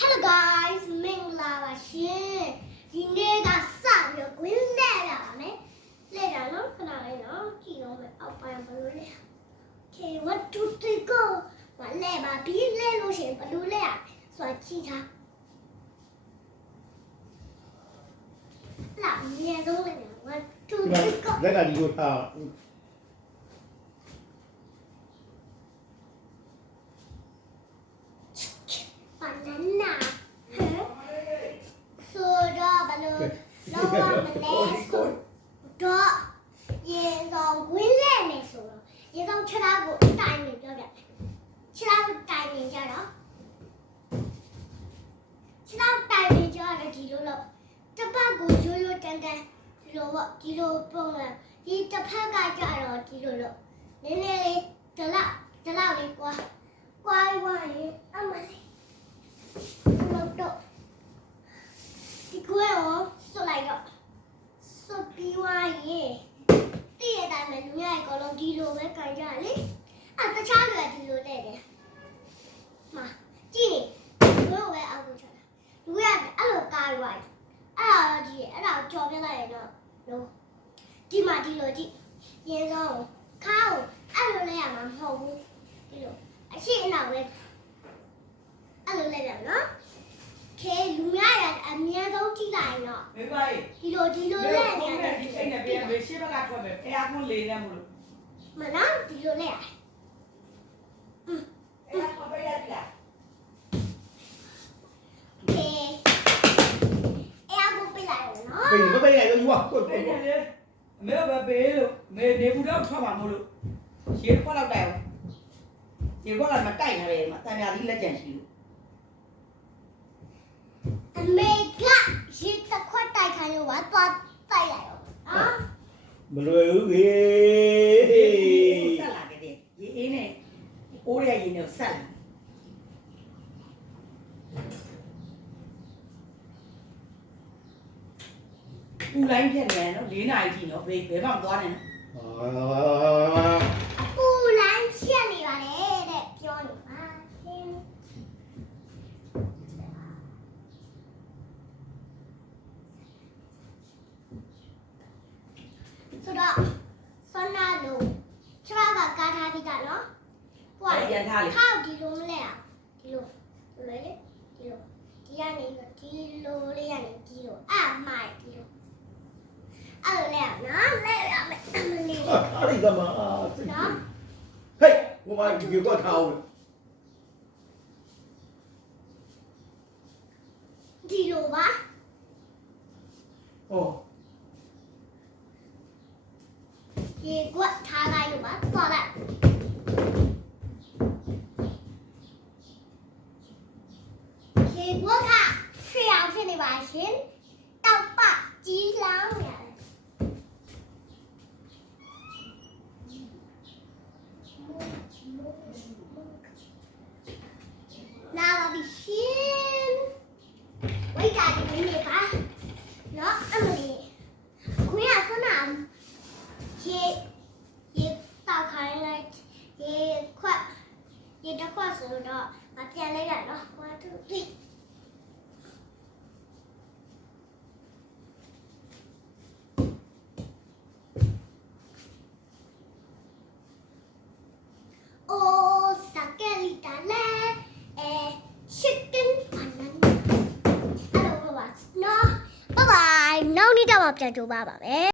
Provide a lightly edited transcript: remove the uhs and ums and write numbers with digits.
Hello guys မင်္ဂလာပါရှင်ဒီနေ့ကစပြီးကွင်းလဲတာမယ်လဲတာနော်ခဏလေးနော်ကြည့်အောင်မယ်အောက်ပိုင်းဘယ်လိုလဲ Okay 1 2 3 go မလဲပါပြီးလဲလို့ရှိရင်ဘယ်လိုလဲရဆိုတော့ကြည့်ထားလာမြေဆုံးလဲ1 2 3 go လက်ကဒီကိုထား banana soda balloon lower malays do ye song win le ne so ye song 6တာကိုအတိုင်းနေပြောပြ6တာကိုတိုင်းနေကြတော့6တာတိုင်းနေကြတော့ဒီလိုလို့တစ်ပတ်ကိုရိုးရိုးတန်းတန်းဒီလိုပေါ့ဒီလိုပုံလာဒီတစ်ဖက်ကကြတော့ဒီလိုလို့နည်းနည်းလေးဒီလောက်လေးကွာဝိုင်းရင်အမလေးဒီကွယ်ကိုဆွလိုက်တော့ဆွပြီးွားရင်တည့်ရတိုင်းမှာလူရရဲ့အကောင်လုံးဒီလိုပဲကြိုင်ကြလေတခြားလူကဒီလိုနဲ့တယ်မှာကြည့်ဘယ်လိုပဲအောက်ကိုချတာလူရအဲ့လိုကားရွာအဲ့ဒါတော့ကြည့်အဲ့ဒါကိုကြော်ပြလိုက်ရင်တော့လို့ဒီမှာဒီလိုကြည့်ရေစောခါကိုအဲ့လိုလဲရမှာမဟုတ်ဘူးဒီလိုအရှိအနောက်ပဲအဲ့လိုလဲရနော်ခဲလူများရအများဆုံးကြည့်လိုက်တော့မေးပါလေဒီလိုလဲနေတယ် ဒီအိမ်နဲ့ပြန်ပြီးရှေ့ဘက်ကထွက်မယ်ဖះကွန်းလေးနဲ့မလို့မနော်ဒီလိုလဲအဲ့ဒါပေးရပြီလားခဲအဲ့အကူပေးလိုက်နော်ပိတ်မပိတ်လိုက်တော့ယူပါကို ပေးတယ်လေအမေပဲပေးလို့မေနေဘူးတော့ထွက်မှာမလို့ရှေ့ခွက်လောက်တိုက်အောင်ရှေ့ခွက်ကမတိုက်နဲ့ပဲမှာတန်ပြာကြီးလက်ကျန်ရှိလို့အမေကရေတခွက်တိုက်ခိုင်းလို့သွားတိုက်လိုက်တော့နော်မလွယ်ဘူးခေ ဆက်လာခဲ့တယ်ရေအေးနဲ့အိုးရရေနဲ့ဆက်လာပူလိုင်းဖြစ်နေနော်4နာရီကြီးနော်ဘယ်မှမသွားနဲ့နော်ပူလိုင်းချက်နေပါလေတဲ့ပြောနေပါရှင်ဆိုတော့ဆန္ဒလို့ခြေကကားထားပြီးတာနော်ပွားရန်ထားလေခောက်ဒီလိုမလဲอ่ะဒီလိုလေဒီလိုဒီကနေဒီလိုလေးကနေဒီလိုမိုက်ဒီလိုအဲ့လိုလဲနော်လဲရမယ်အမလေးအဲ့ဒီကမှာနော်ဟေးဟိုမှာဒီကိုထားအောင်ဒီလိုပါဟောရေကွက်ထားလိုက်လို့ပါသွားလိုက်ရေကွက်ကဆွေအောင်ဖြစ်နေပါရှင်တောက်ပကြီးလောင်းရတယ်လာပါပြီရှင်ဝိတ်တာဒီနေပါနော်အမလီခွေးရဆွနာရေတောက်ခိုင်းလိုက်ရေခွက်ရေတစ်ခွက်ဆိုတော့မပြန်လိုက်ရနော်1 2 3အိုးစကယ်လီတာလဲchicken banana အဲ့လိုပါနော် bye bye နောက်နေ့တော့ပြန်ကြိုးပါပါမယ်